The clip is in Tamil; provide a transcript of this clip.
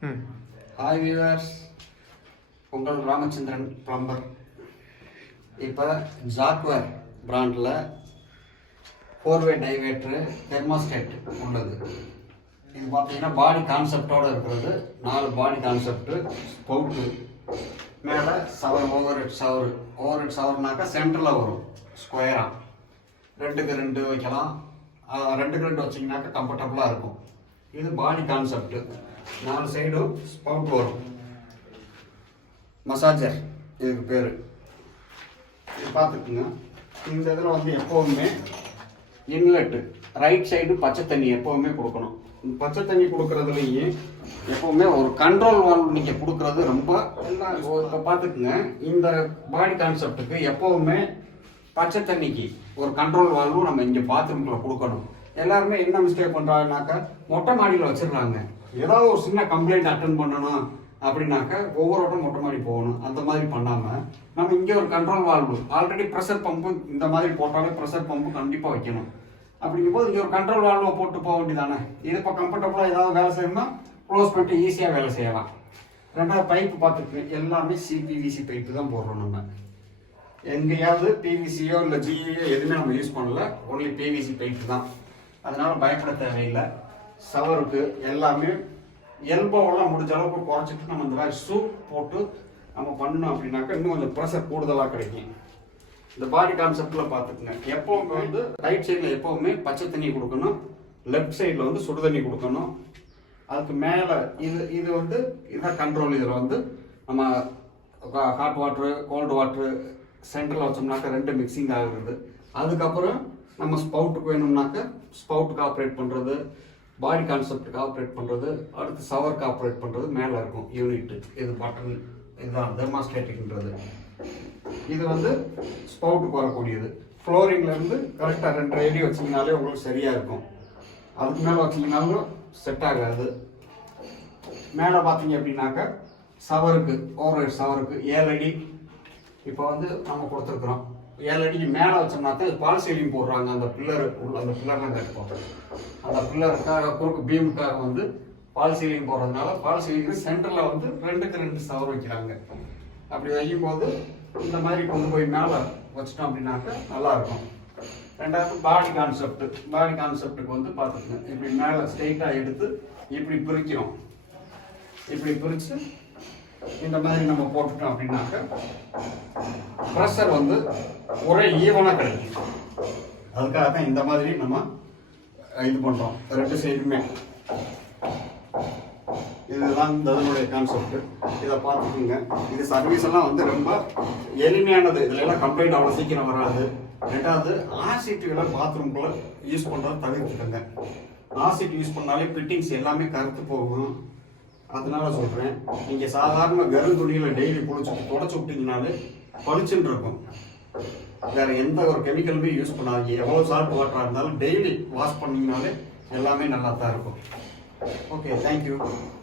ஹாய் வியூவர்ஸ், உங்கள் ராமச்சந்திரன் பிளம்பர். இப்போ ஜாக்வார் பிராண்டில் 4-வே டைவேட்ரு தெர்மோஸ்டேட் உள்ளது. இது பார்த்தீங்கன்னா பாடி கான்செப்டோடு இருக்கிறது. 4 பாடி கான்செப்டு, ஸ்பவுட்டு, மேலே சவர், ஓவர் ஹெட் சவர்னாக்கா சென்டரில் வரும் ஸ்கொயராக. 2க்கு 2 வைக்கலாம். 2க்கு 2 வச்சிங்கனாக்கா கம்ஃபர்டபுளாக இருக்கும். இது பாடி கான்செப்டு. 4 சைடும் ஸ்பவுட் வரும். மசாஜர் இதுக்கு பேர். இது பார்த்துக்குங்க. இந்த இதில் வந்து எப்போவுமே இன்லெட்டு ரைட் சைடு பச்சை தண்ணி எப்போவுமே கொடுக்கணும். பச்சை தண்ணி கொடுக்குறதுலேயே எப்போவுமே ஒரு கண்ட்ரோல் வால்வ் நீங்கள் கொடுக்குறது ரொம்ப எல்லாம். இப்போ பார்த்துக்குங்க, இந்த பாடி கான்செப்டுக்கு எப்போவுமே பச்சை தண்ணிக்கு ஒரு கண்ட்ரோல் வால்வு நம்ம இங்கே பாத்ரூம்குள்ளே கொடுக்கணும். எல்லாருமே என்ன மிஸ்டேக் பண்ணுறாங்கனாக்கா மொட்டை மாடியில் வச்சிடுறாங்க. ஏதாவது ஒரு சின்ன கம்ப்ளைண்ட் அட்டன் பண்ணணும் அப்படின்னாக்கா ஒவ்வொரு வட்டம் மொட்டை மாடி போகணும். அந்த மாதிரி பண்ணாமல் நம்ம இங்கே ஒரு control valve, already pressure pump இந்த மாதிரி போட்டாலே ப்ரெஷர் பம்பு கண்டிப்பாக வைக்கணும். அப்படிங்கும்போது இங்கே ஒரு கண்ட்ரோல் வால்வை போட்டு போக வேண்டியதானே. இது இப்போ கம்ஃபர்டபுளாக ஏதாவது வேலை செய்யணும்னா க்ளோஸ் பண்ணிட்டு ஈஸியாக வேலை செய்யலாம். ரெண்டாவது பைப்பு பார்த்துருக்கு, எல்லாமே சிபிவிசி பைப்பு தான் போடுறோம். நம்ம எங்கேயாவது பிவிசியோ இல்லை ஜிஏயோ எதுவுமே நம்ம யூஸ் பண்ணல, ஒன்லி பிவிசி பைப்பு தான். அதனால பயப்பட தேவையில்லை. சவருக்கு எல்லாமே எல்போவெல்லாம் முடிஞ்ச அளவுக்கு குறைச்சிட்டு நம்ம இந்த மாதிரி சூப் போட்டு நம்ம பண்ணோம் அப்படின்னாக்கா இன்னும் கொஞ்சம் ப்ரெஷர் கூடுதலாக கிடைக்கும். இந்த பாடி கான்செப்டில் பார்த்துக்குங்க, எப்போவுமே வந்து ரைட் சைடில் எப்போவுமே பச்சை தண்ணி கொடுக்கணும், லெஃப்ட் சைடில் வந்து சுடு தண்ணி கொடுக்கணும். அதுக்கு மேலே இது வந்து இதுதான் கண்ட்ரோல். இதில் வந்து நம்ம ஹாட் வாட்ரு, கோல்டு வாட்ரு சென்டரில் வச்சோம்னாக்கா 2 மிக்சிங் ஆகுறது. அதுக்கப்புறம் நம்ம ஸ்பவுட்டுக்கு வேணும்னாக்கா ஸ்பவுட்டுக்கு ஆப்ரேட் பண்ணுறது, பாடி கான்செப்டுக்கு ஆப்ரேட் பண்ணுறது, அடுத்து சவருக்கு ஆப்ரேட் பண்ணுறது மேலே இருக்கும் யூனிட்டு. இது பட்டன், இதுதான் தெர்மோஸ்டேட்டிக்ன்றது. இது வந்து ஸ்பவுட்டுக்கு வரக்கூடியது. ஃப்ளோரிங்லேருந்து கரெக்டாக 2 அடி வச்சிங்கனாலே உங்களுக்கு சரியாக இருக்கும். அதுக்கு மேலே வச்சிங்கனாலும் செட் ஆகாது. மேலே பார்த்தீங்க அப்படின்னாக்கா சவருக்கு, ஓவர் ஹெட் சவருக்கு 7 அடி இப்போ வந்து நம்ம கொடுத்துருக்குறோம். 7 அடிக்கு மேலே வச்சோம்னாக்கா பால் சீலிங் போடுறாங்க. அந்த பில்லர்லாம் கட்டுப்போம். அந்த பில்லருக்காக குறுக்கு பீமுக்காக வந்து பால் சீலிங் போடுறதுனால பால் சீலிங் சென்டரில் வந்து 2க்கு 2 சவர் வைக்கிறாங்க. அப்படி வைக்கும்போது இந்த மாதிரி கொண்டு போய் மேலே வச்சிட்டோம் அப்படின்னாக்கா நல்லாயிருக்கும். ரெண்டாவது பாடி கான்செப்ட். பாடி கான்செப்டுக்கு வந்து பார்த்துக்கோங்க, இப்படி மேலே ஸ்ட்ரெயிட்டாக எடுத்து இப்படி பிரிக்கிறோம். இப்படி பிரித்து இந்த மாதிரி நம்ம போட்டுட்டோம் அப்படின்னாக்கா ப்ரெஷர் வந்து ஒரே ஈவனாக கிடைக்கும். அதுக்காக தான் இந்த மாதிரி நம்ம இது பண்ணுறோம் 2 சைடுமே. இதுதான் இதனுடைய கான்செப்ட். இதை பார்த்துக்குங்க. இது சர்வீஸ் எல்லாம் வந்து ரொம்ப எளிமையானது. இதுல எல்லாம் கம்ப்ளைண்ட் அவ்வளோ சீக்கிரம் வராது. ரெண்டாவது ஆசிட்டுகளை பாத்ரூம்குள்ள யூஸ் பண்ணுறது தவிர்த்துக்கங்க. ஆசிட் யூஸ் பண்ணாலே ஃபிட்டிங்ஸ் எல்லாமே கருத்து போகும். அதனால சொல்கிறேன், நீங்கள் சாதாரண வெறும் துணியில் டெய்லி தொடச்சி விட்டீங்கனாலே பளிச்சுன்னு இருக்கும். வேறு எந்த ஒரு கெமிக்கலுமே யூஸ் பண்ணாதீங்க. எவ்வளோ சால்ட் வாட்டராக இருந்தாலும் டெய்லி வாஷ் பண்ணிங்கனாலே எல்லாமே நல்லா தான் இருக்கும். Okay, thank you.